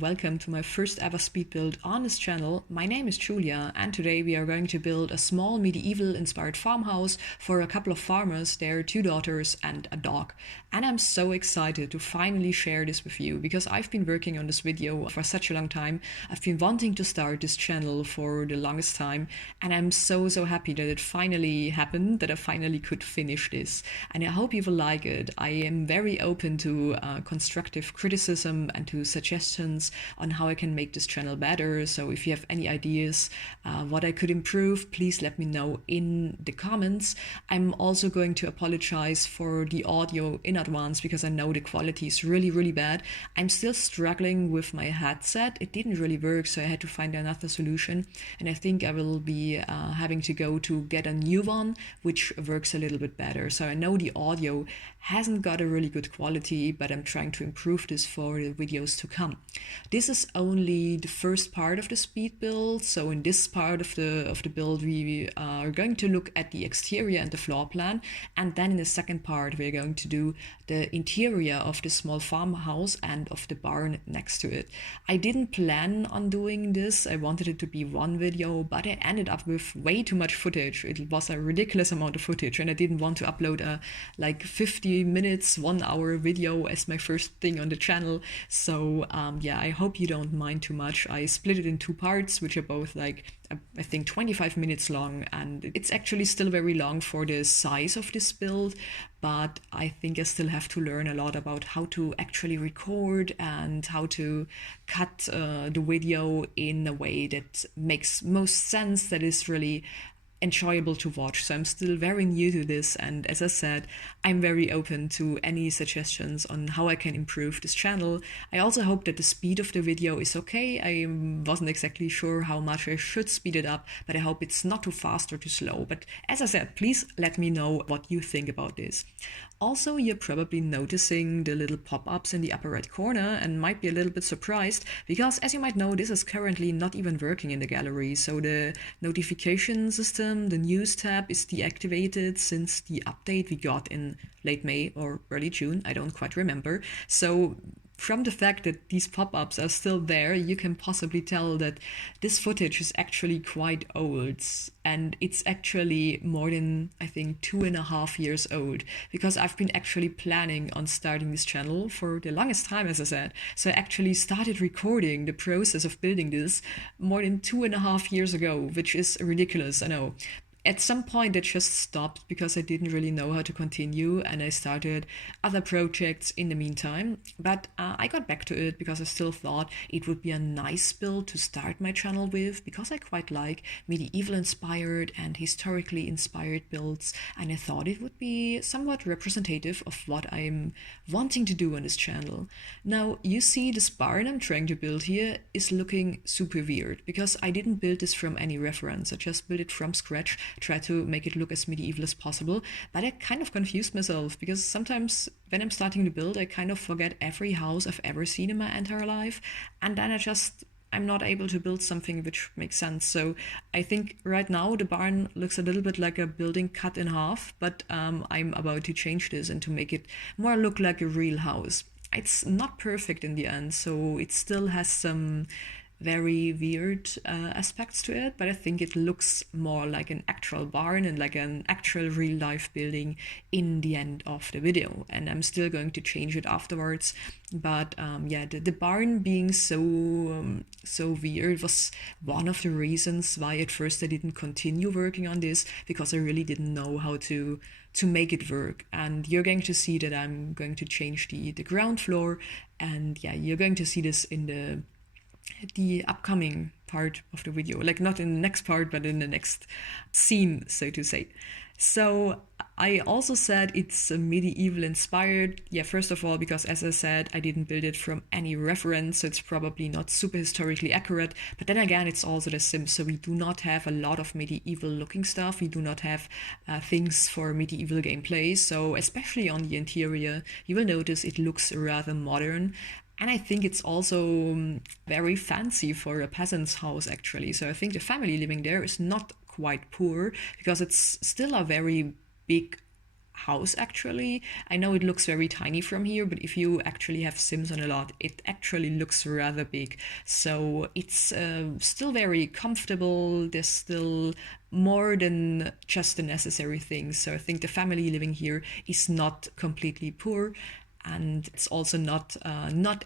and welcome to my first ever speed build on this channel. My name is Julia and today we are going to build a small medieval inspired farmhouse for a couple of farmers, their 2 daughters and a dog. And I'm so excited to finally share this with you because I've been working on this video for such a long time. I've been wanting to start this channel for the longest time and I'm so happy that it finally happened, that I finally could finish this. And I hope you will like it. I am very open to constructive criticism and to suggestions on how I can make this channel better. So if you have any ideas what I could improve, please let me know in the comments. I'm also going to apologize for the audio in advance because I know the quality is really bad. I'm still struggling with my headset. It didn't really work, so I had to find another solution, and I think I will be having to go to get a new one which works a little bit better. So I know the audio hasn't got a really good quality, but I'm trying to improve this for the videos to come. This is only the first part of the speed build. So in this part of the build we are going to look at the exterior and the floor plan, and then in the second part we're going to do the interior of the small farmhouse and of the barn next to it. I didn't plan on doing this. I wanted it to be one video, but I ended up with way too much footage. It was a ridiculous amount of footage and I didn't want to upload a like 50 minutes, 1 hour video as my first thing on the channel. So yeah, I hope you don't mind too much. I split it in 2 parts, which are both like I think 25 minutes long, and it's actually still very long for the size of this build, but I think I still have to learn a lot about how to actually record and how to cut the video in a way that makes most sense, that is really enjoyable to watch. So I'm still very new to this, and as I said, I'm very open to any suggestions on how I can improve this channel. I also hope that the speed of the video is okay. I wasn't exactly sure how much I should speed it up, but I hope it's not too fast or too slow. But as I said, please let me know what you think about this. Also, you're probably noticing the little pop-ups in the upper right corner and might be a little bit surprised because, as you might know, this is currently not even working in the gallery. So the notification system, the news tab, is deactivated since the update we got in late May or early June. I don't quite remember. So from the fact that these pop-ups are still there, you can possibly tell that this footage is actually quite old, and it's actually more than, I think, 2.5 years old, because I've been actually planning on starting this channel for the longest time, as I said. So I actually started recording the process of building this more than 2.5 years ago, which is ridiculous, I know. At some point it just stopped because I didn't really know how to continue, and I started other projects in the meantime. But I got back to it because I still thought it would be a nice build to start my channel with, because I quite like medieval inspired and historically inspired builds, and I thought it would be somewhat representative of what I'm wanting to do on this channel. Now you see this barn I'm trying to build here is looking super weird because I didn't build this from any reference. I just built it from scratch, try to make it look as medieval as possible, but I kind of confused myself because sometimes when I'm starting to build I kind of forget every house I've ever seen in my entire life, and then I'm not able to build something which makes sense. So I think right now the barn looks a little bit like a building cut in half, but I'm about to change this and to make it more look like a real house. It's not perfect in the end, so it still has some very weird aspects to it, but I think it looks more like an actual barn and like an actual real life building in the end of the video. And I'm still going to change it afterwards, but yeah, the barn being so weird was one of the reasons why at first I didn't continue working on this, because I really didn't know how to make it work. And you're going to see that I'm going to change the ground floor, and yeah, you're going to see this in the upcoming part of the video, like not in the next part but in the next scene, so to say. So I also said it's medieval inspired. Yeah, first of all, because as I said, I didn't build it from any reference, so it's probably not super historically accurate. But then again, it's also The Sims, so we do not have a lot of medieval looking stuff. We do not have things for medieval gameplay. So especially on the interior, you will notice it looks rather modern. And I think it's also very fancy for a peasant's house, actually. So I think the family living there is not quite poor, because it's still a very big house actually. I know it looks very tiny from here, but if you actually have Sims on a lot, it actually looks rather big. So it's still very comfortable. There's still more than just the necessary things. So I think the family living here is not completely poor, and it's also not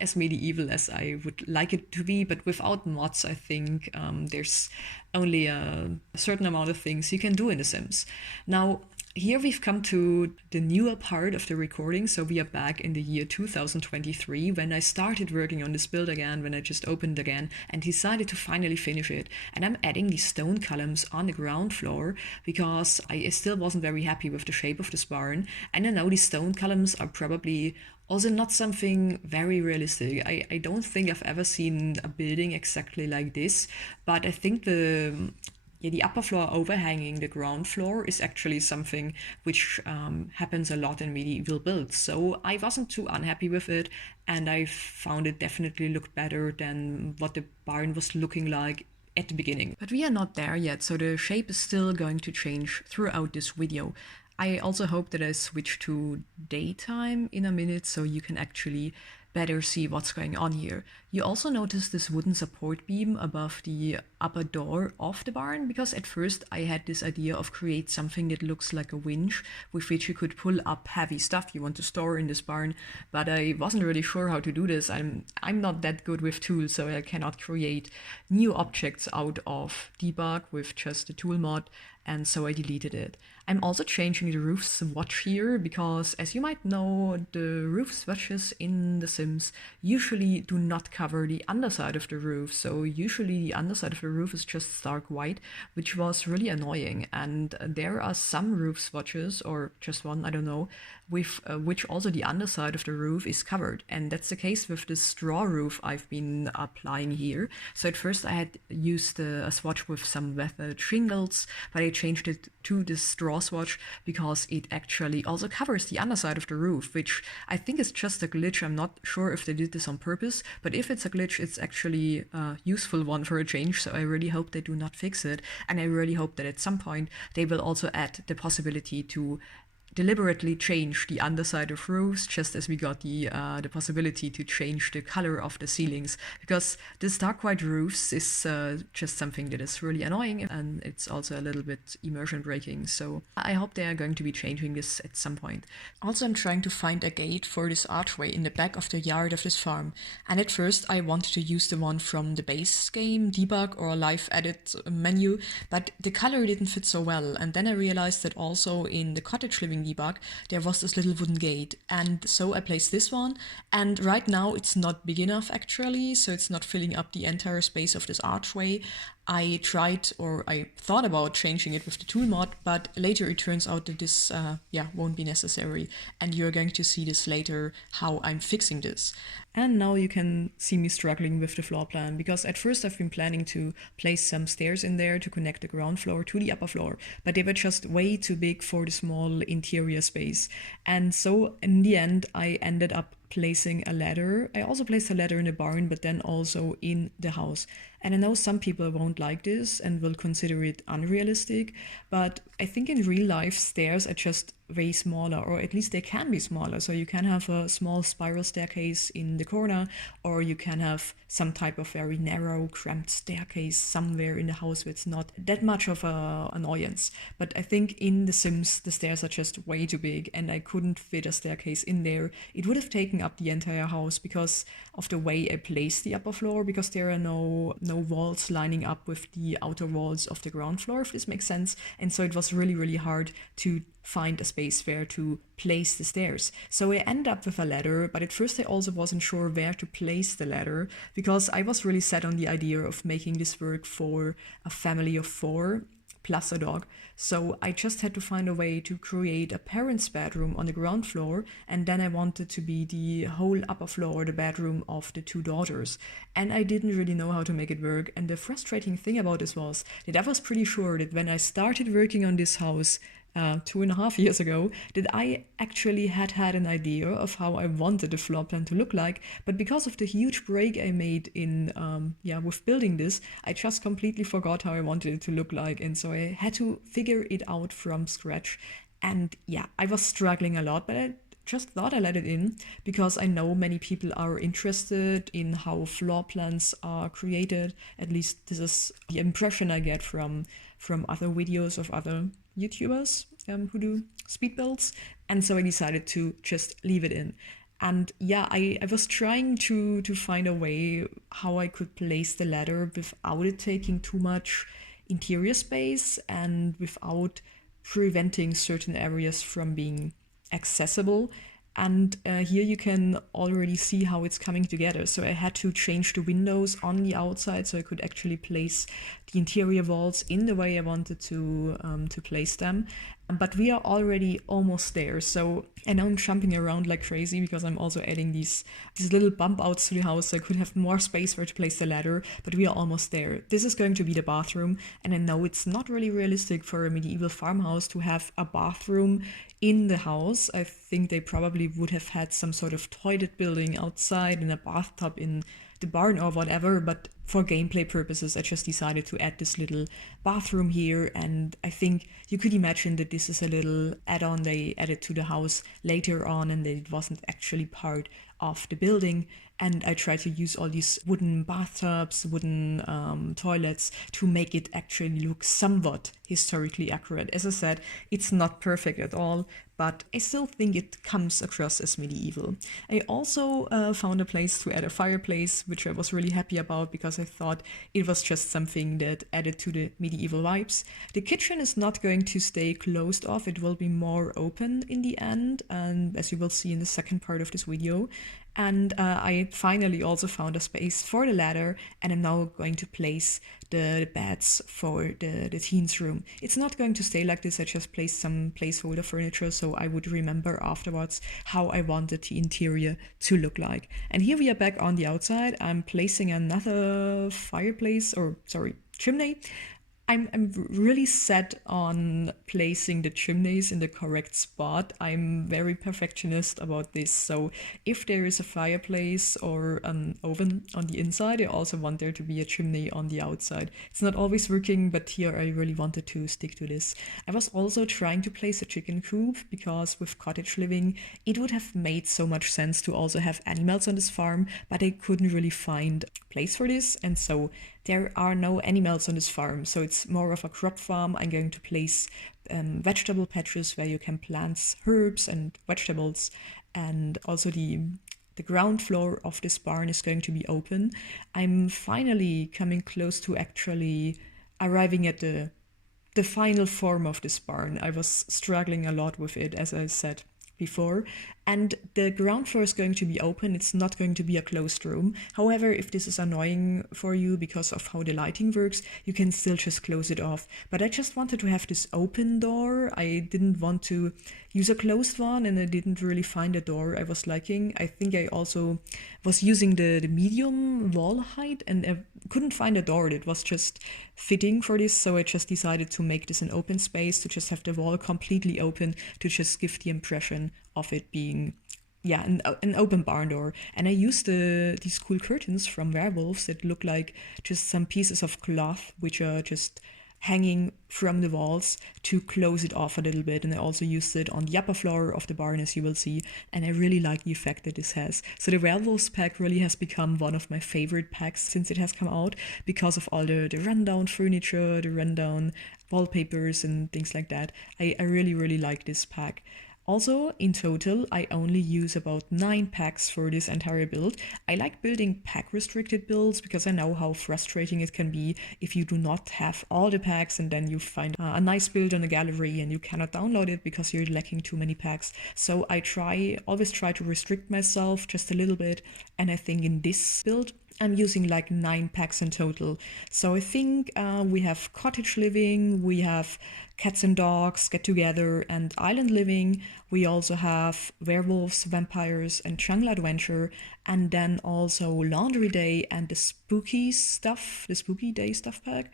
as medieval as I would like it to be. But without mods, I think there's only a certain amount of things you can do in The Sims. Now, here we've come to the newer part of the recording. So we are back in the year 2023 when I started working on this build again, when I just opened again and decided to finally finish it. And I'm adding these stone columns on the ground floor because I still wasn't very happy with the shape of this barn. And I know these stone columns are probably also not something very realistic. I don't think I've ever seen a building exactly like this, but I think the upper floor overhanging the ground floor is actually something which happens a lot in medieval builds. So I wasn't too unhappy with it, and I found it definitely looked better than what the barn was looking like at the beginning. But we are not there yet, so the shape is still going to change throughout this video. I also hope that I switch to daytime in a minute so you can actually better see what's going on here. You also notice this wooden support beam above the upper door of the barn, because at first I had this idea of create something that looks like a winch with which you could pull up heavy stuff you want to store in this barn, but I wasn't really sure how to do this. I'm not that good with tools, so I cannot create new objects out of debug with just the tool mod, and so I deleted it. I'm also changing the roof swatch here because, as you might know, the roof swatches in The Sims usually do not cover the underside of the roof. So usually the underside of the roof is just stark white, which was really annoying. And there are some roof swatches, or just one, I don't know, with which also the underside of the roof is covered. And that's the case with the straw roof I've been applying here. So at first I had used a swatch with some weathered shingles, but I changed it to this straw swatch because it actually also covers the underside of the roof, which I think is just a glitch. I'm not sure if they did this on purpose, but if it's a glitch, it's actually a useful one for a change. So I really hope they do not fix it. And I really hope that at some point they will also add the possibility to deliberately change the underside of roofs, just as we got the possibility to change the color of the ceilings, because this dark white roofs is just something that is really annoying, and it's also a little bit immersion breaking. So I hope they are going to be changing this at some point. Also, I'm trying to find a gate for this archway in the back of the yard of this farm, and at first I wanted to use the one from the base game debug or live edit menu, but the color didn't fit so well. And then I realized that also in the CottageLiving debug there was this little wooden gate, and so I placed this one, and right now it's not big enough actually, so it's not filling up the entire space of this archway. I thought about changing it with the tool mod, but later it turns out that this won't be necessary, and you're going to see this later how I'm fixing this. And now you can see me struggling with the floor plan, because at first I've been planning to place some stairs in there to connect the ground floor to the upper floor, but they were just way too big for the small interior space. And so in the end I ended up placing a ladder. I also placed a ladder in the barn, but then also in the house. And I know some people won't like this and will consider it unrealistic, but I think in real life stairs are just way smaller, or at least they can be smaller. So you can have a small spiral staircase in the corner, or you can have some type of very narrow, cramped staircase somewhere in the house where it's not that much of a annoyance. But I think in The Sims, the stairs are just way too big, and I couldn't fit a staircase in there. It would have taken up the entire house because of the way I placed the upper floor, because there are no walls lining up with the outer walls of the ground floor, if this makes sense. And so it was really, really hard to find a space where to place the stairs. So I ended up with a ladder, but at first I also wasn't sure where to place the ladder, because I was really set on the idea of making this work for a family of 4 plus a dog. So I just had to find a way to create a parent's bedroom on the ground floor, and then I wanted to be the whole upper floor, the bedroom of the 2 daughters. And I didn't really know how to make it work. And the frustrating thing about this was that I was pretty sure that when I started working on this house 2.5 years ago, that I actually had an idea of how I wanted the floor plan to look like, but because of the huge break I made in with building this, I just completely forgot how I wanted it to look like, and so I had to figure it out from scratch. And yeah, I was struggling a lot, but I just thought I let it in because I know many people are interested in how floor plans are created. At least this is the impression I get from other videos of other YouTubers who do speed builds. And so I decided to just leave it in. And yeah, I was trying to find a way how I could place the ladder without it taking too much interior space and without preventing certain areas from being accessible. And here you can already see how it's coming together. So I had to change the windows on the outside so I could actually place the interior walls in the way I wanted to place them. But we are already almost there. So I know I'm jumping around like crazy because I'm also adding these little bump outs to the house so I could have more space where to place the ladder, but we are almost there. This is going to be the bathroom, and I know it's not really realistic for a medieval farmhouse to have a bathroom in the house. I think they probably would have had some sort of toilet building outside and a bathtub in the barn or whatever, but for gameplay purposes I just decided to add this little bathroom here. And I think you could imagine that this is a little add-on they added to the house later on and that it wasn't actually part of the building. And I tried to use all these wooden bathtubs, wooden toilets to make it actually look somewhat historically accurate. As I said, it's not perfect at all, but I still think it comes across as medieval. I also found a place to add a fireplace, which I was really happy about because I thought it was just something that added to the medieval vibes. The kitchen is not going to stay closed off, it will be more open in the end, and as you will see in the second part of this video. And I finally also found a space for the ladder, and I'm now going to place the beds for the teens room. It's not going to stay like this, I just placed some placeholder furniture so I would remember afterwards how I wanted the interior to look like. And here we are back on the outside. I'm placing another fireplace, or sorry, chimney. I'm really set on placing the chimneys in the correct spot. I'm very perfectionist about this. So if there is a fireplace or an oven on the inside, I also want there to be a chimney on the outside. It's not always working, but here I really wanted to stick to this. I was also trying to place a chicken coop because with cottage living, it would have made so much sense to also have animals on this farm, but I couldn't really find a place for this. And so there are no animals on this farm, so it's more of a crop farm. I'm going to place vegetable patches where you can plant herbs and vegetables, and also the ground floor of this barn is going to be open. I'm finally coming close to actually arriving at the final form of this barn. I was struggling a lot with it, as I said before, and the ground floor is going to be open. It's not going to be a closed room. However, if this is annoying for you because of how the lighting works, you can still just close it off. But I just wanted to have this open door. I didn't want to use a closed one, and I didn't really find a door I was liking. I think I also was using the medium wall height, and I couldn't find a door that was just fitting for this, so I just decided to make this an open space, to just have the wall completely open, to just give the impression of it being an open barn door. And I used these cool curtains from Werewolves that look like just some pieces of cloth which are just hanging from the walls to close it off a little bit. And I also used it on the upper floor of the barn, as you will see, and I really like the effect that this has. So the Werewolves pack really has become one of my favorite packs since it has come out, because of all the rundown furniture, the rundown wallpapers and things like that. I really like this pack. Also, in total, I only use about 9 packs for this entire build. I like building pack-restricted builds because I know how frustrating it can be if you do not have all the packs and then you find a nice build on a gallery and you cannot download it because you're lacking too many packs. So I always try to restrict myself just a little bit, and I think in this build, I'm using like 9 packs in total. So I think we have CottageLiving, we have CatsAndDogs, GetTogether, and IslandLiving. We also have Werewolves, Vampires, and JungleAdventure, and then also LaundryDay and the SpookyStuff, the Spooky Day stuff pack.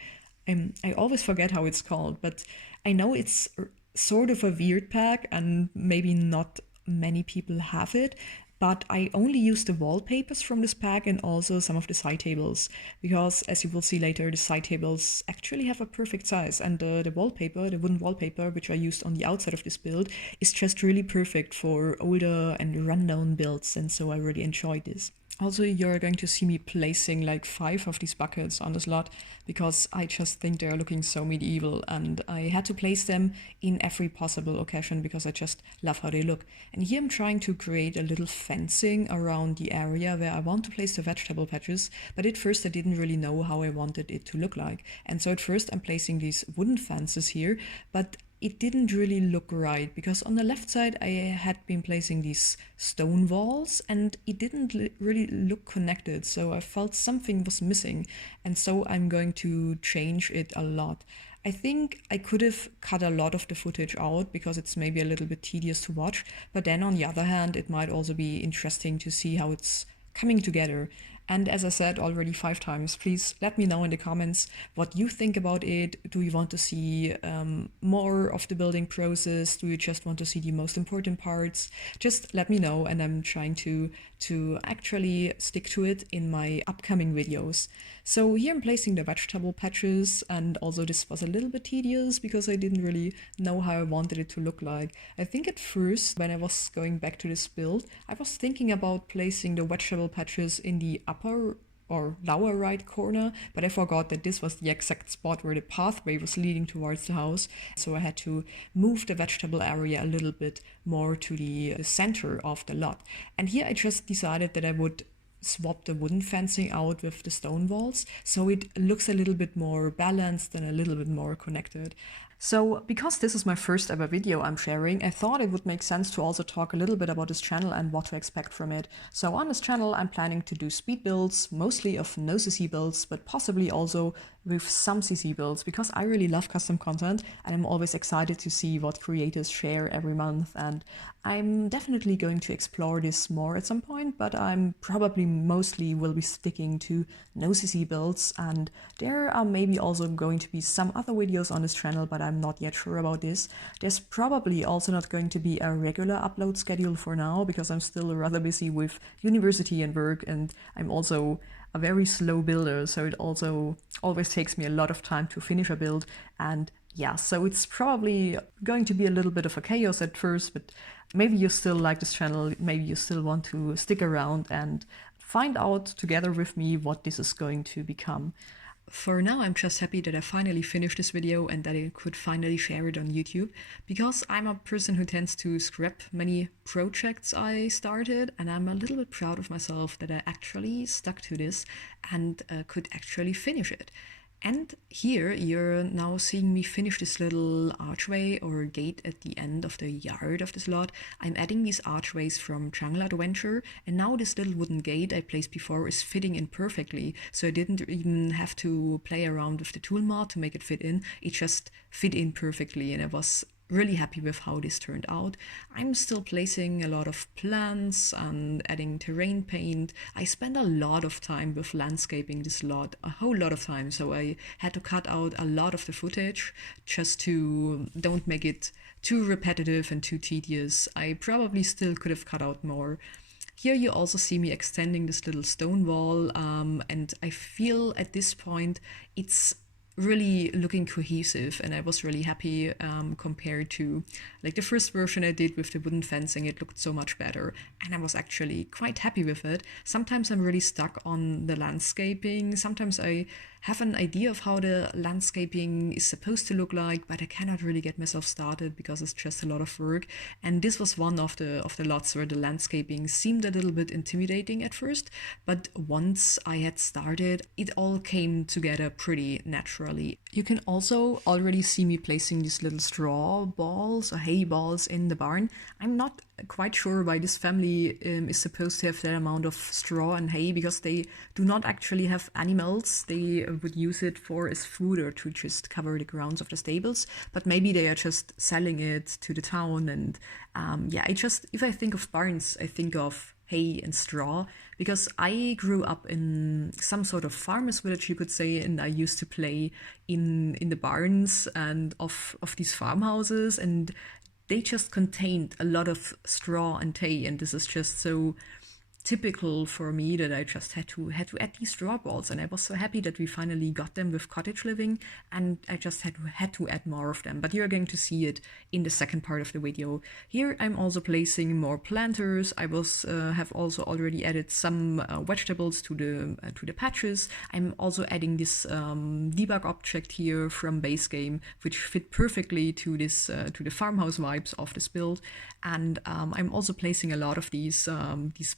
I always forget how it's called, but I know it's sort of a weird pack and maybe not many people have it. but I only used the wallpapers from this pack and also some of the side tables, because as you will see later, the side tables actually have a perfect size, and the wallpaper, the wooden wallpaper, which I used on the outside of this build, is just really perfect for older and rundown builds, and so I really enjoyed this. Also, you're going to see me placing like 5 of these buckets on the slot because I just think they're looking so medieval, and I had to place them in every possible occasion because I just love how they look. And here I'm trying to create a little fencing around the area where I want to place the vegetable patches, but at first I didn't really know how I wanted it to look like. And so at first I'm placing these wooden fences here, but it didn't really look right because on the left side I had been placing these stone walls and it didn't really look connected, so I felt something was missing, and so I'm going to change it a lot. I think I could have cut a lot of the footage out because it's maybe a little bit tedious to watch, but then on the other hand it might also be interesting to see how it's coming together. And as I said already 5 times, please let me know in the comments what you think about it. Do you want to see more of the building process? Do you just want to see the most important parts? Just let me know, and I'm trying to actually stick to it in my upcoming videos. So here I'm placing the vegetable patches, and also this was a little bit tedious because I didn't really know how I wanted it to look like. I think at first, when I was going back to this build, I was thinking about placing the vegetable patches in the upper or lower right corner, but I forgot that this was the exact spot where the pathway was leading towards the house, so I had to move the vegetable area a little bit more to the center of the lot. And here I just decided that I would swap the wooden fencing out with the stone walls, so it looks a little bit more balanced and a little bit more connected. So because this is my first ever video I'm sharing, I thought it would make sense to also talk a little bit about this channel and what to expect from it. So on this channel I'm planning to do speed builds, mostly of no CC builds, but possibly also with some CC builds, because I really love custom content and I'm always excited to see what creators share every month, and I'm definitely going to explore this more at some point, but I'm probably mostly will be sticking to no CC builds, and there are maybe also going to be some other videos on this channel, but I'm not yet sure about this. There's probably also not going to be a regular upload schedule for now because I'm still rather busy with university and work, and I'm also a very slow builder, so it also always takes me a lot of time to finish a build. And yeah, so it's probably going to be a little bit of a chaos at first, but maybe you still like this channel, maybe you still want to stick around and find out together with me what this is going to become. For now, I'm just happy that I finally finished this video and that I could finally share it on YouTube, because I'm a person who tends to scrap many projects I started, and I'm a little bit proud of myself that I actually stuck to this and could actually finish it. And here you're now seeing me finish this little archway or gate at the end of the yard of this lot. I'm adding these archways from JungleAdventure, and now this little wooden gate I placed before is fitting in perfectly, so I didn't even have to play around with the tool mod to make it fit in. It just fit in perfectly, and I was really happy with how this turned out. I'm still placing a lot of plants and adding terrain paint. I spent a lot of time with landscaping this lot, a whole lot of time, so I had to cut out a lot of the footage just to don't make it too repetitive and too tedious. I probably still could have cut out more. Here you also see me extending this little stone wall, and I feel at this point it's really looking cohesive, and I was really happy compared to like the first version I did with the wooden fencing. It looked so much better, and I was actually quite happy with it. Sometimes I'm really stuck on the landscaping. Sometimes I have an idea of how the landscaping is supposed to look like, but I cannot really get myself started because it's just a lot of work. And this was one of the lots where the landscaping seemed a little bit intimidating at first, but once I had started, it all came together pretty naturally. You can also already see me placing these little straw balls or hay balls in the barn. I'm not quite sure why this family is supposed to have that amount of straw and hay, because they do not actually have animals. They would use it for as food or to just cover the grounds of the stables, but maybe they are just selling it to the town. And yeah, if I think of barns, I think of hay and straw, because I grew up in some sort of farmer's village, you could say, and I used to play in the barns and of these farmhouses, and they just contained a lot of straw and hay, and this is just so typical for me that I just had to add these draw balls, and I was so happy that we finally got them with CottageLiving, and I just had to add more of them. But you're going to see it in the second part of the video. Here I'm also placing more planters. I have also already added some vegetables to the patches. I'm also adding this debug object here from base game, which fit perfectly to this to the farmhouse vibes of this build. And I'm also placing a lot of these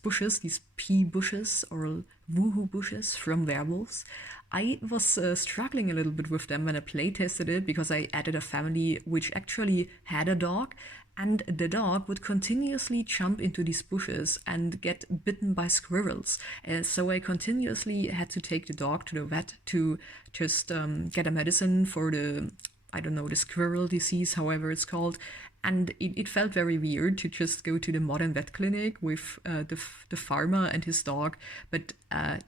bushes, these pea bushes or woohoo bushes from Werewolves. I was struggling a little bit with them when I play tested it, because I added a family which actually had a dog, and the dog would continuously jump into these bushes and get bitten by squirrels. So I continuously had to take the dog to the vet to just get a medicine for the, I don't know, the squirrel disease, however it's called. And it felt very weird to just go to the modern vet clinic with the farmer and his dog. But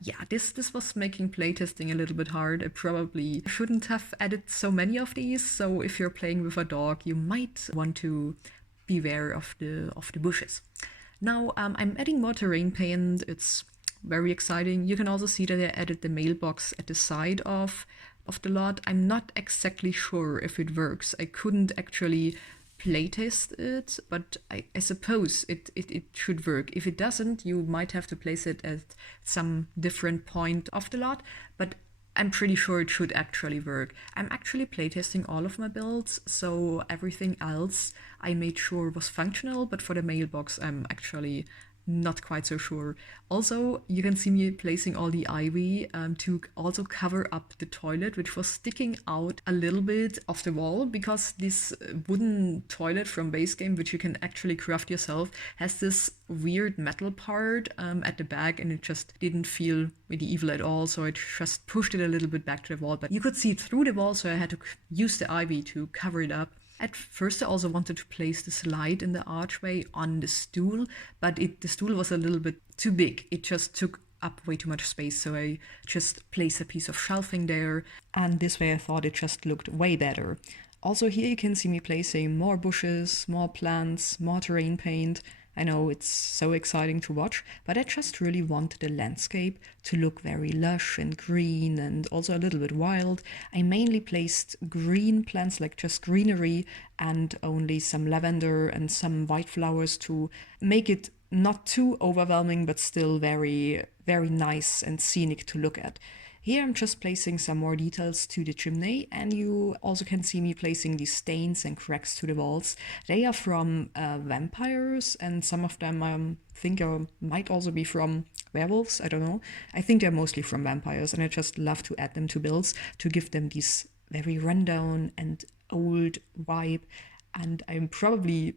yeah, this was making playtesting a little bit hard. I probably shouldn't have added so many of these. So if you're playing with a dog, you might want to beware of the bushes. Now I'm adding more terrain paint. It's very exciting. You can also see that I added the mailbox at the side of the lot. I'm not exactly sure if it works. I couldn't actually playtest it, but I suppose it should work. If it doesn't, you might have to place it at some different point of the lot, but I'm pretty sure it should actually work. I'm actually playtesting all of my builds, so everything else I made sure was functional, but for the mailbox I'm actually not quite so sure. Also, you can see me placing all the ivy to also cover up the toilet, which was sticking out a little bit off the wall, because this wooden toilet from base game, which you can actually craft yourself, has this weird metal part at the back, and it just didn't feel medieval at all, so I just pushed it a little bit back to the wall. But you could see it through the wall, so I had to use the ivy to cover it up. At first I also wanted to place the slide in the archway on the stool, but the stool was a little bit too big. It just took up way too much space, so I just placed a piece of shelving there, and this way I thought it just looked way better. Also here you can see me placing more bushes, more plants, more terrain paint. I know it's so exciting to watch, but I just really wanted the landscape to look very lush and green and also a little bit wild. I mainly placed green plants, like just greenery, and only some lavender and some white flowers to make it not too overwhelming, but still very, very nice and scenic to look at. Here I'm just placing some more details to the chimney, and you also can see me placing these stains and cracks to the walls. They are from vampires, and some of them I think might also be from werewolves, I don't know. I think they're mostly from vampires, and I just love to add them to builds to give them this very rundown and old vibe. And I'm probably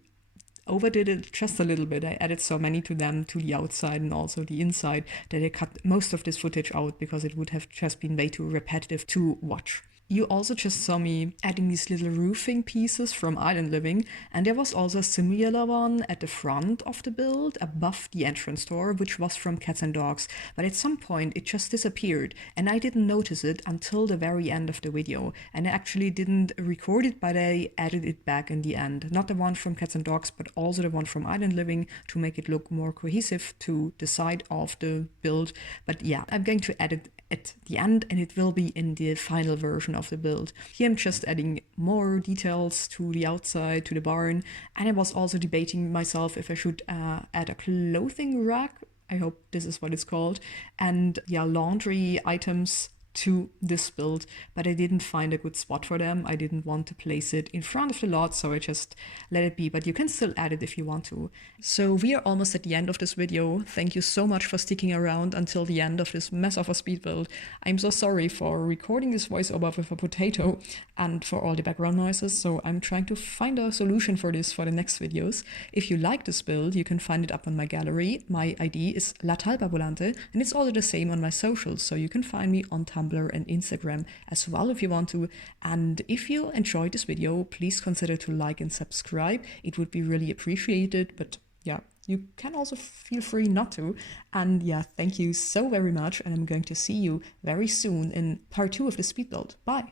overdid it just a little bit. I added so many to them, to the outside and also the inside, that I cut most of this footage out because it would have just been way too repetitive to watch. You also just saw me adding these little roofing pieces from IslandLiving, and there was also a similar one at the front of the build above the entrance door, which was from CatsAndDogs, but at some point it just disappeared, and I didn't notice it until the very end of the video, and I actually didn't record it, but I added it back in the end. Not the one from CatsAndDogs, but also the one from IslandLiving, to make it look more cohesive to the side of the build. But yeah, I'm going to add it at the end, and it will be in the final version of the build. Here I'm just adding more details to the outside, to the barn, and I was also debating myself if I should add a clothing rack, I hope this is what it's called, and yeah, laundry items to this build, but I didn't find a good spot for them. I didn't want to place it in front of the lot, so I just let it be, but you can still add it if you want to. So we are almost at the end of this video. Thank you so much for sticking around until the end of this mess of a speed build. I'm so sorry for recording this voiceover with a potato and for all the background noises, so I'm trying to find a solution for this for the next videos. If you like this build, you can find it up on my gallery. My ID is LaTalpaVolante, and it's also the same on my socials, so you can find me on Tumblr and Instagram as well if you want to. And if you enjoyed this video, please consider to like and subscribe. It would be really appreciated, but yeah, you can also feel free not to. And yeah, thank you so very much, and I'm going to see you very soon in part 2 of the speed build. Bye!